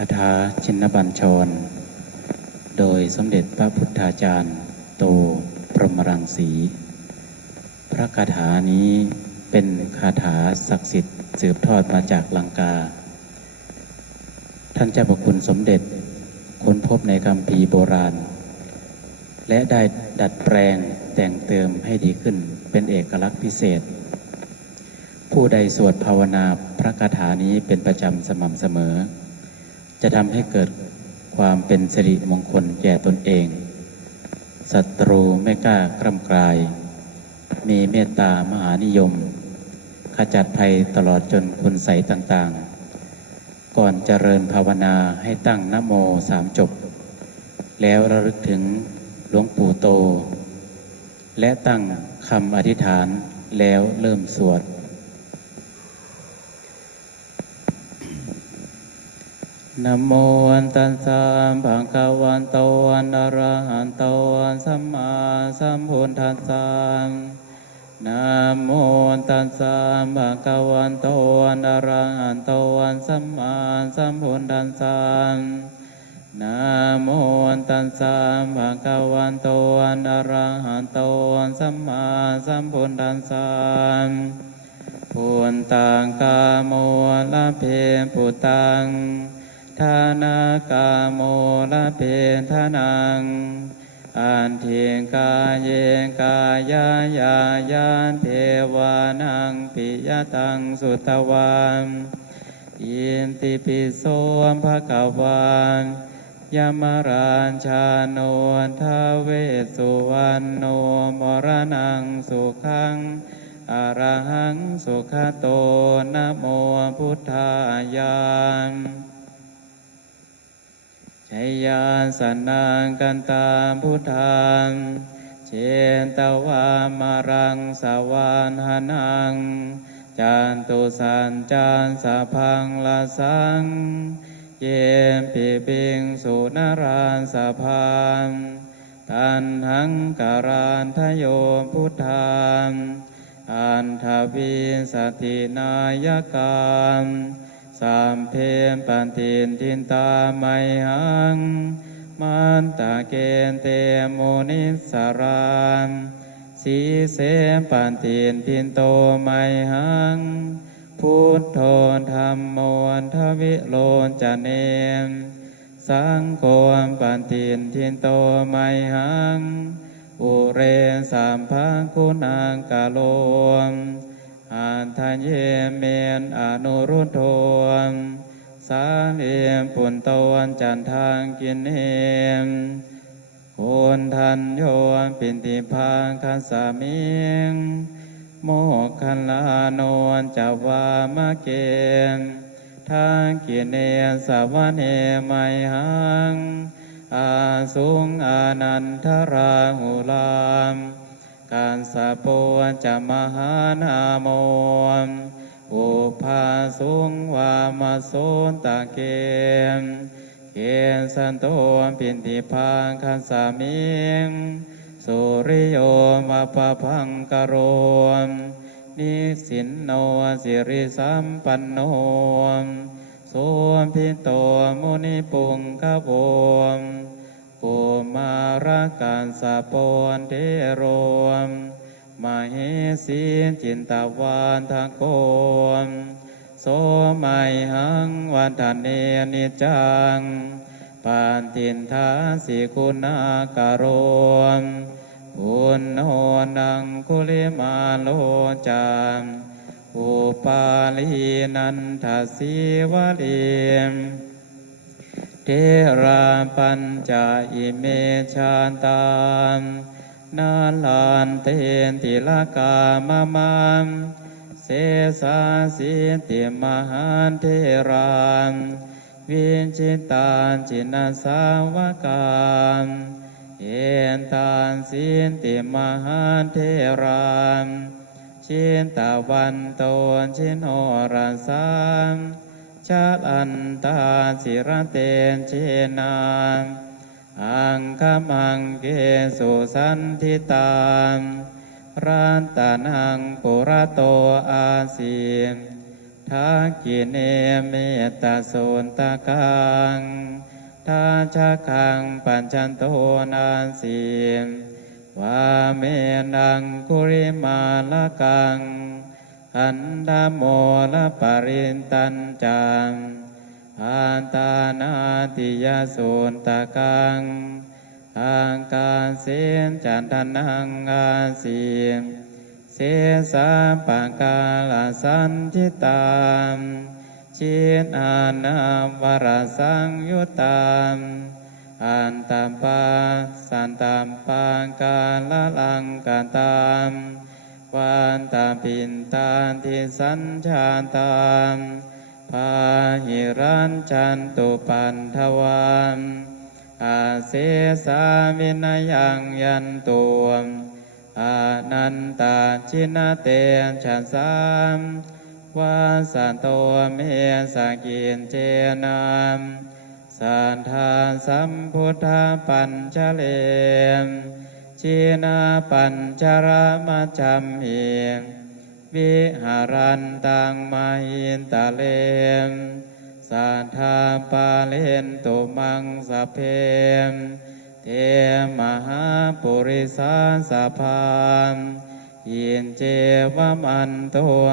คาถาชินบัญชร โดยสมเด็จพระพุทธาจารย์ โตพรหมรังสี พระคาถานี้เป็นคาถาศักดิ์สิทธิ์สืบทอดมาจากลังกา ท่านเจ้าพระคุณสมเด็จค้นพบในคำพีโบราณ และได้ดัดแปลงแต่งเติมให้ดีขึ้นเป็นเอกลักษณ์พิเศษ ผู้ใดสวดภาวนาพระคาถานี้เป็นประจำสม่ำเสมอ จะทำให้เกิดความเป็นสิริมงคลแก่ตนเอง ศัตรูไม่กล้ากร่ำกลาย มีเมตตามหานิยม ขจัดภัยตลอดจนคุณใสต่างๆ ก่อนเจริญภาวนาให้ตั้งนโมสามจบ แล้วระลึกถึงหลวงปู่โต และตั้งคำอธิษฐานแล้วเริ่มสวด นะโมอันตันสสะภะคะวันโตอะระหะโตสัมมาสัมพุทธัสสะนะโมตัสสะภะคะวันโตอะระหะโตสัมมาสัมพุทธัสสะนะโมตัสสะภะคะวันโตอะระหะโตสัมมาสัมพุทธัสสะพุนตังกาโมลเพปุตัง ทานากาโมละเพทานัง อันเทียงกายเยกายายายานเทวานังปิยตังสุตวันอินติปิโสภะกวานยมราชชาโนทเวสุวรรณโนมรณังสุขังอรหังสุขโตนะโมพุทธายาน ชัยยานสันนังกันตามพุทธังเชนตวามารังสวานหานัง จานตุสันจานสะพังละสัง เยมปิปิงสุนารานสะพานตันหังการานทโยพุทธานอันทวีสตินายกาม สามเพมปันตินทินตาไมหัง มันตาเกณเตโมนิสารามสีเสมปันตินทินโตไมหัง พุทโธธรรมโมทวิโลจเนมสังโฆปันตินทินโตไมหัง อุเรสามพังคุณังกาโลม อันทัญเยเมนอนุรุทโธมสาเลมปุนตวันจันทางกินเอมคุณทันโยมปินติพังคัสสามิงโมกขันลานนจาวามะเกณทางกินเนสาวเนไมหังอาสุงอานันทราหุลาม การสะโปจะมหานาโมมอุปาสุงวามาโสนตะเกมเกณสันโตปินติพังคันสามิงสุริโยมาปะพังกโรมนิสินโนสิริสัมปันโนโสมพิโตมุนิปุงกะโวม ปุมารการสะปนเทโรมมาเหสีจินตวานทางโกมโสมัยหังวันทานเนนิจังปานตินทาสิคุณากโรมบุญโนนังคุลิมาโลจามอุปาลีนันทสีวลีม เทราปัญจอิเมชานตามนาลานเตนติลากามามามเสสาสิติมหานเทรามวิจิตานจินาสาวกามเอ็นตานสินติมหานเทรามชินตะวันโตนชินโอรสาม ชาอันตาสิระเตนเชนามอังคมังเกสุสันทิตามรัตานังปุระโตอาเซีทักกิเนเมตตาโสนตะกังทาชะคังปัญจันโตนาสีวาเมนังกุริมาละกัง อันดาโมลปรินตันจังอันตานาติยาโสนตะกังอังกาเสนจันทนังอาเสียมเสสาปังกาลสันทิตามชินอานาวรสังยุตามอันตามปาสันตามปังกาลลังกาตาม วันตามปินตานทิสัญชาตามพาหิรันจันตุปันทวามอาเสสามินยังยันตุมอานันตาชินาเตชันสามวาสันโตเมสกินเจนามสันทาสัมพุทธปัญจเลม ชีนาปัญจรมาจัมเองวิหารันตังมาหินตะเลมสัทธาปาเลนตุมังสะเพมเทมหาปุริสาสะพามยินเจวมันตัว